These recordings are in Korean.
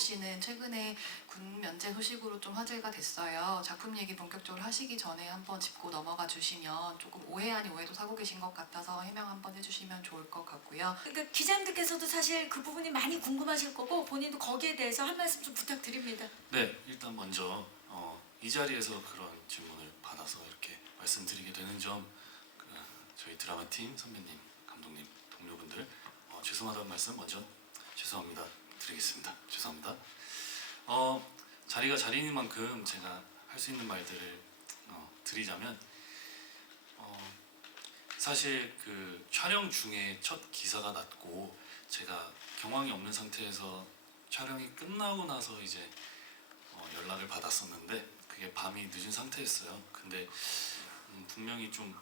씨는 최근에 군 면제 소식으로 좀 화제가 됐어요. 작품 얘기 본격적으로 하시기 전에 한번 짚고 넘어가 주시면 조금 오해 아닌 오해도 사고 계신 것 같아서 해명 한번 해주시면 좋을 것 같고요. 그러니까 기자님들께서도 사실 그 부분이 많이 궁금하실 거고 본인도 거기에 대해서 한 말씀 좀 부탁드립니다. 네, 일단 먼저 어, 이 자리에서 그런 질문을 받아서 이렇게 말씀드리게 되는 점 그, 저희 드라마 팀 선배님, 감독님, 동료분들 어, 죄송하다는 말씀 먼저 죄송합니다 드리겠습니다. 죄송합니다. 어, 자리가 자리인 만큼 제가 할 수 있는 말들을 어, 드리자면 어, 사실 그 촬영 중에 첫 기사가 났고 제가 경황이 없는 상태에서 촬영이 끝나고 나서 이제 어, 연락을 받았었는데 그게 밤이 늦은 상태였어요. 근데 음, 분명히 좀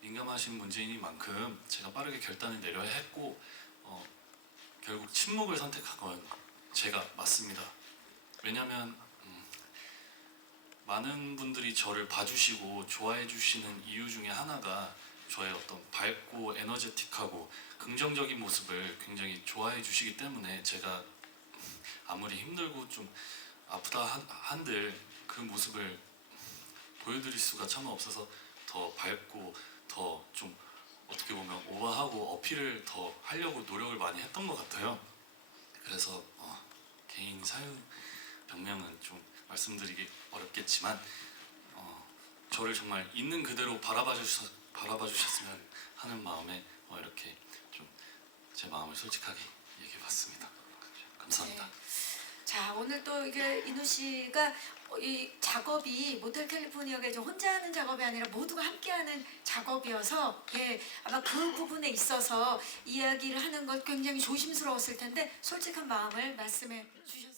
민감하신 문제이니만큼 제가 빠르게 결단을 내려야 했고 어, 결국 침묵을 선택한 건 제가 맞습니다. 왜냐하면 음, 많은 분들이 저를 봐주시고 좋아해 주시는 이유 중에 하나가 저의 어떤 밝고 에너제틱하고 긍정적인 모습을 굉장히 좋아해 주시기 때문에 제가 아무리 힘들고 좀 아프다 한- 한들 그 모습을 보여드릴 수가 참 없어서 더 밝고 더 좀 어떻게 보면 오버 하고 어필을 더 하려고 노력을 많이 했던 것 같아요. 그래서 어, 개인 사유 변명은 좀 말씀드리기 어렵겠지만 어, 저를 정말 있는 그대로 바라봐 주셨 바라봐 주셨으면 하는 마음에 어, 이렇게 좀 제 마음을 솔직하게 얘기해봤습니다. 감사합니다. 네. 자 오늘 또 이게 인우 씨가 어, 이 작업이 모텔 캘리포니아가 이제 혼자 하는 작업이 아니라 모두가 함께하는 작업이어서 예 아마 그 부분에 있어서 이야기를 하는 것 굉장히 조심스러웠을 텐데 솔직한 마음을 말씀해 주셨.